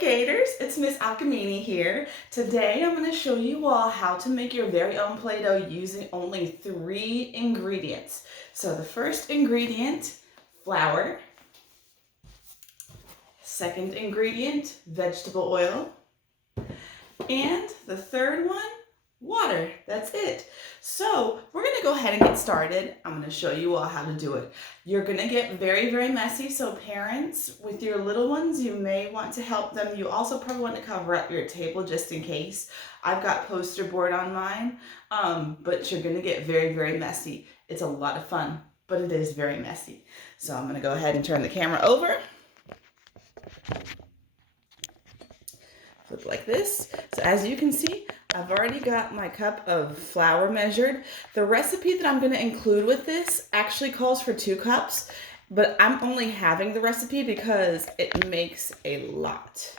Gators, it's Miss Alchemini here. Today I'm going to show you all how to make your very own Play-Doh using only 3 ingredients. So the first ingredient, flour. Second ingredient, vegetable oil. And the third one, water. That's it. So we're going to go ahead and get started. I'm going to show you all how to do it. You're going to get very, very messy. So parents with your little ones, you may want to help them. You also probably want to cover up your table just in case. I've got poster board on mine, but you're going to get very, very messy. It's a lot of fun, but it is very messy. So I'm going to go ahead and turn the camera over. Flip like this. So as you can see, I've already got my cup of flour measured. The recipe that I'm going to include with this actually calls for 2 cups, but I'm only having the recipe because it makes a lot.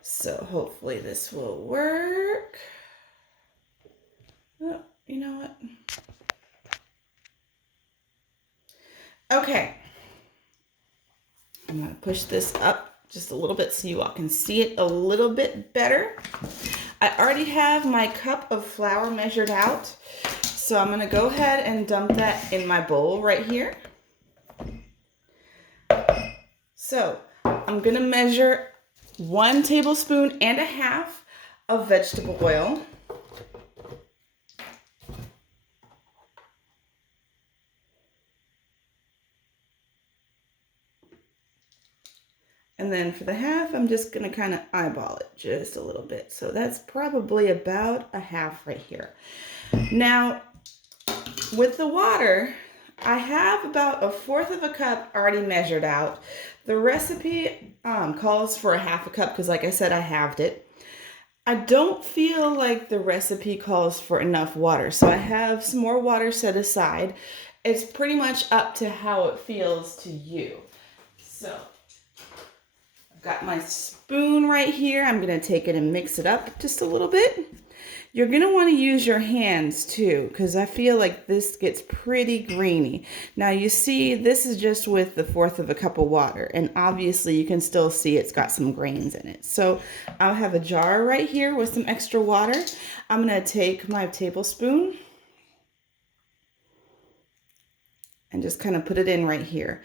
So hopefully this will work. Oh, you know what? Okay. I'm going to push this up just a little bit so you all can see it a little bit better. I already have my cup of flour measured out, so I'm going to go ahead and dump that in my bowl right here. So I'm going to measure 1.5 tablespoons of vegetable oil. And then for the half, I'm just going to kind of eyeball it just a little bit. So that's probably about a half right here. Now, with the water, I have about 1/4 cup already measured out. The recipe calls for 1/2 cup because, like I said, I halved it. I don't feel like the recipe calls for enough water, so I have some more water set aside. It's pretty much up to how it feels to you. So got my spoon right here. I'm going to take it and mix it up just a little bit. You're going to want to use your hands too, because I feel like this gets pretty grainy. Now you see this is just with the 1/4 cup of water, and obviously you can still see it's got some grains in it. So I'll have a jar right here with some extra water. I'm going to take my tablespoon and just kind of put it in right here.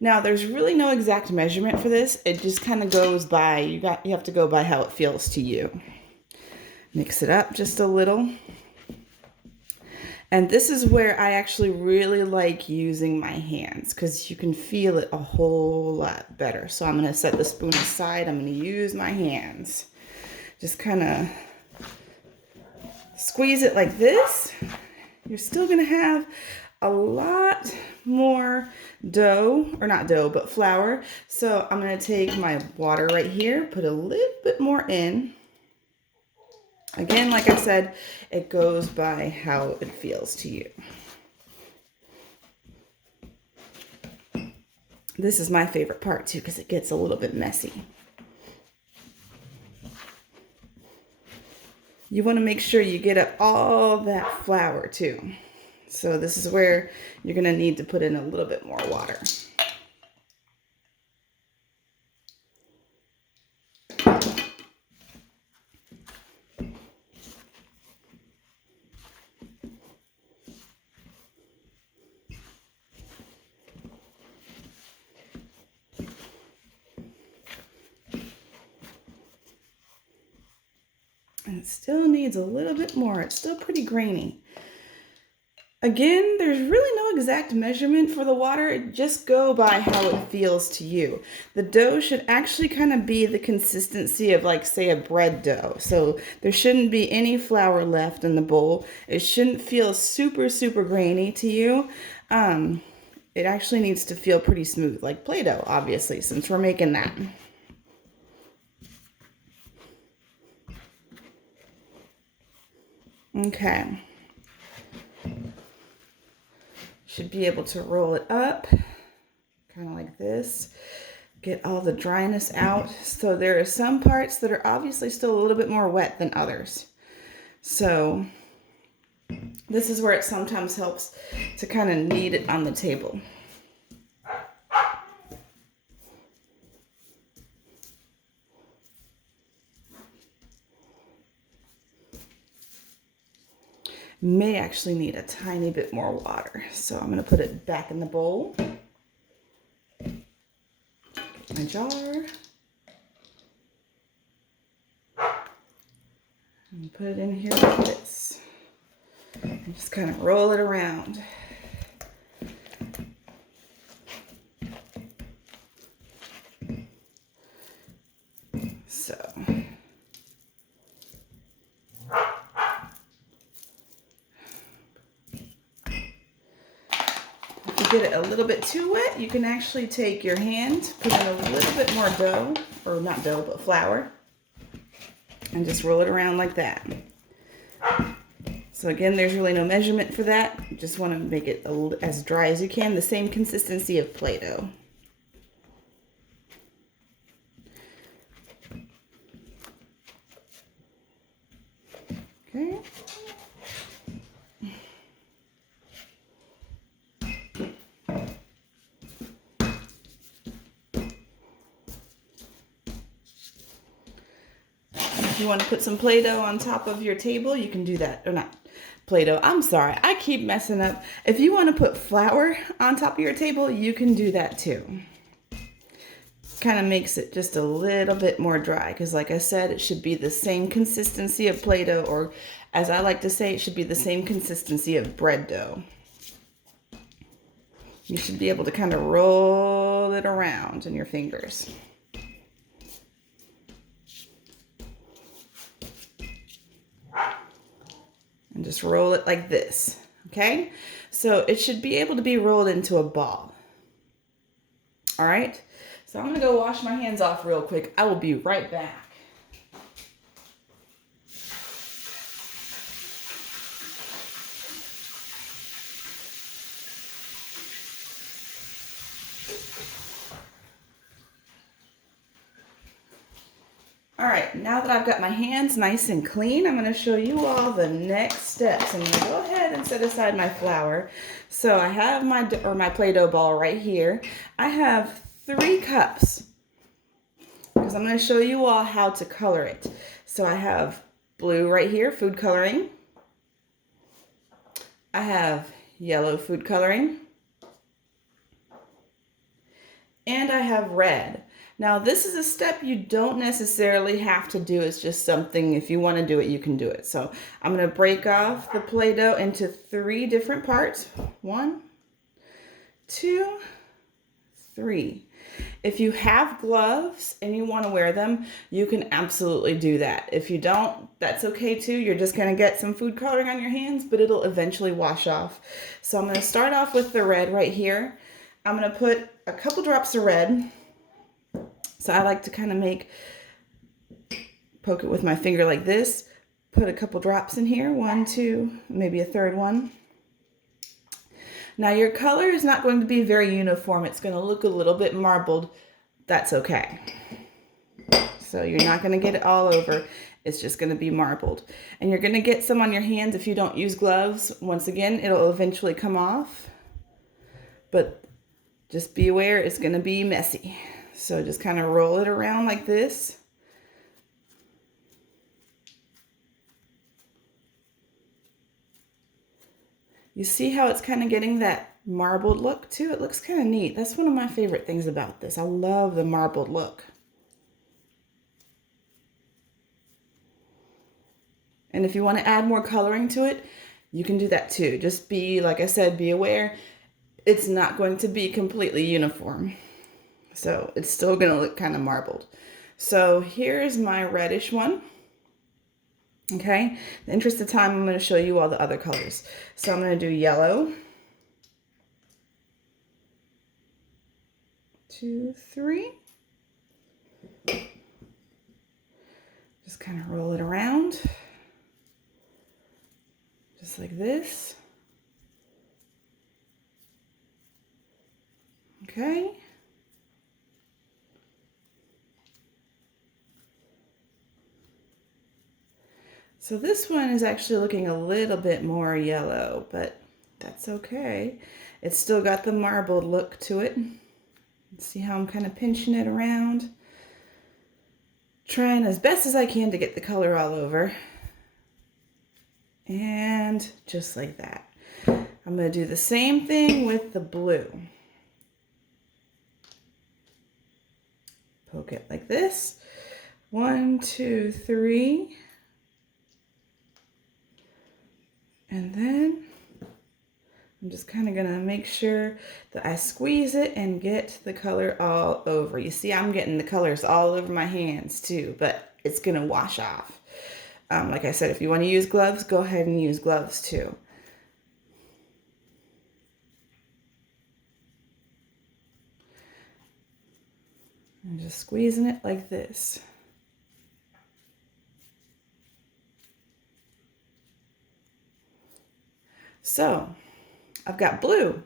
Now, there's really no exact measurement for this. It just kind of goes by, you have to go by how it feels to you. Mix it up just a little. And this is where I actually really like using my hands because you can feel it a whole lot better. So I'm going to set the spoon aside. I'm going to use my hands. Just kind of squeeze it like this. You're still going to have a lot more dough, or not dough, but flour. So I'm going to take my water right here, put a little bit more in. Again, like I said, it goes by how it feels to you. This is my favorite part too, because it gets a little bit messy. You want to make sure you get up all that flour too. So this is where you're going to need to put in a little bit more water. And it still needs a little bit more. It's still pretty grainy. Again, there's really no exact measurement for the water. Just go by how it feels to you. The dough should actually kind of be the consistency of, like, say, a bread dough. So there shouldn't be any flour left in the bowl. It shouldn't feel super, super grainy to you. It actually needs to feel pretty smooth, like Play-Doh, obviously, since we're making that. Okay. Should be able to roll it up, kind of like this. Get all the dryness out. So there are some parts that are obviously still a little bit more wet than others. So this is where it sometimes helps to kind of knead it on the table. may actually need a tiny bit more water. So I'm going to put it back in the bowl. Get my jar. And put it in here like this. And just kind of roll it around. So. Get it a little bit too wet, you can actually take your hand, put in a little bit more dough, or not dough, but flour, and just roll it around like that. So again, there's really no measurement for that. You just want to make it as dry as you can, the same consistency of Play-Doh. Okay. If you want to put some Play-Doh on top of your table, you can do that. Or not Play-Doh, I'm sorry, I keep messing up. If you want to put flour on top of your table, you can do that too. Kind of makes it just a little bit more dry, because like I said, it should be the same consistency of Play-Doh, or as I like to say, it should be the same consistency of bread dough. You should be able to kind of roll it around in your fingers. And just roll it like this, okay? So it should be able to be rolled into a ball. All right, so I'm gonna go wash my hands off real quick. I will be right back. All right, now that I've got my hands nice and clean, I'm going to show you all the next steps. I'm going to go ahead and set aside my flour. So I have my Play-Doh ball right here. I have 3 cups because I'm going to show you all how to color it. So I have blue right here, food coloring. I have yellow food coloring. And I have red. Now this is a step you don't necessarily have to do. It's just something, if you want to do it, you can do it. So I'm going to break off the Play-Doh into 3 different parts. 1, 2, 3. If you have gloves and you want to wear them, you can absolutely do that. If you don't, that's okay too. You're just going to get some food coloring on your hands, but it'll eventually wash off. So I'm going to start off with the red right here. I'm going to put a couple drops of red. So I like to kind of poke it with my finger like this. Put a couple drops in here. 1, 2, maybe a third one. Now your color is not going to be very uniform. It's going to look a little bit marbled. That's okay. So you're not going to get it all over. It's just going to be marbled. And you're going to get some on your hands if you don't use gloves. Once again, it'll eventually come off. But just be aware, it's going to be messy. So just kind of roll it around like this. You see how it's kind of getting that marbled look too? It looks kind of neat. That's one of my favorite things about this. I love the marbled look. And if you want to add more coloring to it, you can do that too. Just be, like I said, be aware. It's not going to be completely uniform. So it's still going to look kind of marbled. So here's my reddish one. Okay, in the interest of time, I'm going to show you all the other colors. So I'm going to do yellow. 2, 3. Just kind of roll it around. Just like this. Okay. So this one is actually looking a little bit more yellow, but that's okay. It's still got the marbled look to it. See how I'm kind of pinching it around? Trying as best as I can to get the color all over. And just like that. I'm going to do the same thing with the blue. Poke it like this. 1, 2, 3. And then I'm just kind of going to make sure that I squeeze it and get the color all over. You see, I'm getting the colors all over my hands too, but it's going to wash off. Like I said, if you want to use gloves, go ahead and use gloves too. I'm just squeezing it like this. So I've got blue,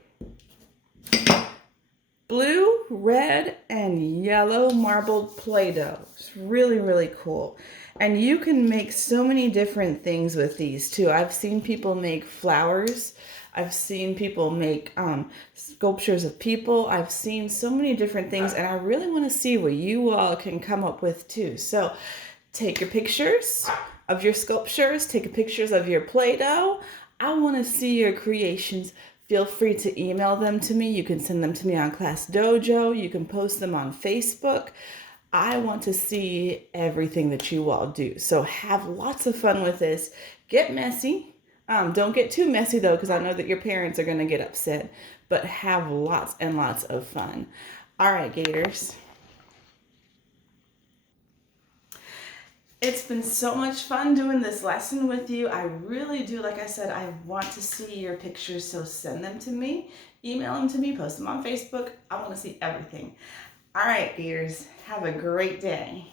red, and yellow marbled Play-Doh. It's really, really cool. And you can make so many different things with these too. I've seen people make flowers. I've seen people make sculptures of people. I've seen so many different things, and I really want to see what you all can come up with too. So take your pictures of your sculptures, take pictures of your Play-Doh. I want to see your creations. Feel free to email them to me. You can send them to me on Class Dojo. You can post them on Facebook. I want to see everything that you all do. So have lots of fun with this. Get messy. Don't get too messy though, because I know that your parents are going to get upset. But have lots and lots of fun. All right, Gators. It's been so much fun doing this lesson with you. I really do. Like I said, I want to see your pictures, so send them to me. Email them to me. Post them on Facebook. I want to see everything. All right, Gators. Have a great day.